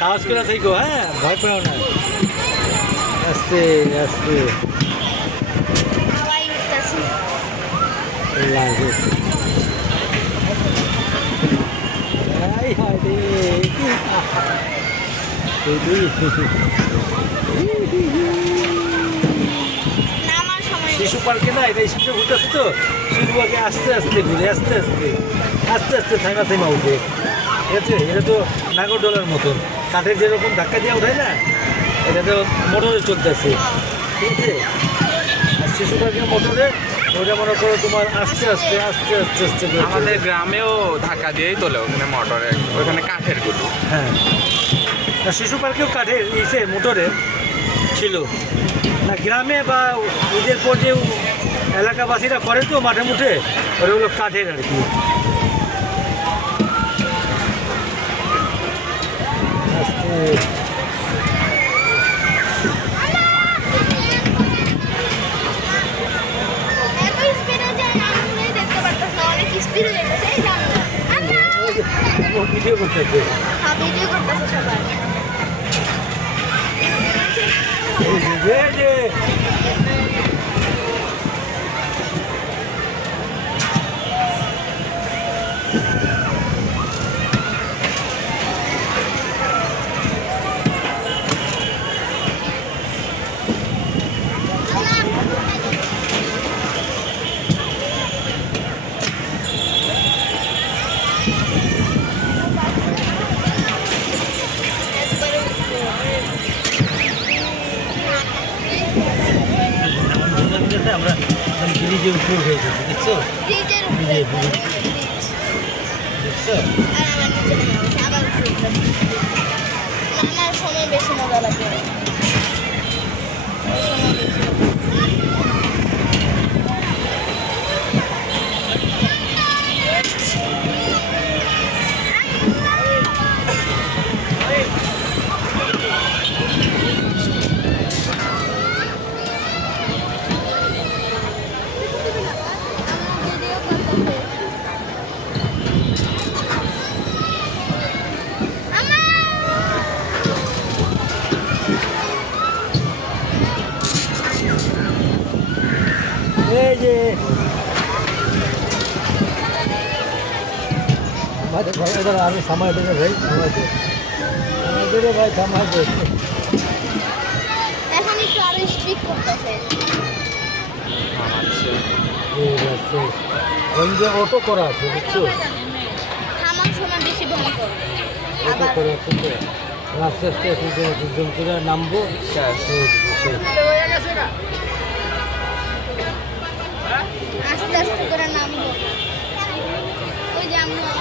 সাহস করে থাকো, হ্যাঁ, ভয় পাও না। আস্তে আস্তে শিশু পার্কে না, এটা স্পিডে ঘুরতেছে তো, শিশু পার্কে আস্তে আস্তে ঘুরে আস্তে আস্তে আস্তে আস্তে থাকা থেমা উঠে, ঠিক আছে। এটা তো নাগরদোলার মতন, কাঠের যেরকম ধাক্কা দিয়ে ওঠে না, এটা তো মোটরে চলতেছে, ঠিক আছে। আর শিশু পার্কের মোটরে ওটা মনে করো তোমার আস্তে আস্তে আস্তে আস্তে আস্তে করে আমাদের গ্রামেও ধাক্কা দিয়েই তোলে ওখানে মোটরে, ওখানে কাঠের গুলো। হ্যাঁ, না শিশু পার্কেও কাঠের ইসে মোটরে ছিল না, গ্রামে বা ওদের পর যে এলাকাবাসীরা করে তো মাঠে মুঠে, ওটা হলো কাঠের আর কি। আস্তে ভিডিও করতেছে, আমরা ব্রিজের উপর হয়ে গেছি, দেখছো, দেখছো। আমার সময় বেশি মজা লাগে। এই যে আমি সময় দেবে ভাই, সময় দেবে ভাই, সময় দেবে। এখন একটু আরো স্পিড করতেছে। ঠিক আছে, ওই যে অটো করা আছে, বুঝছো, থামার সময় বেশি ভয় করে। অটো করা আছে তো, আস্তে আস্তে করে নামবো।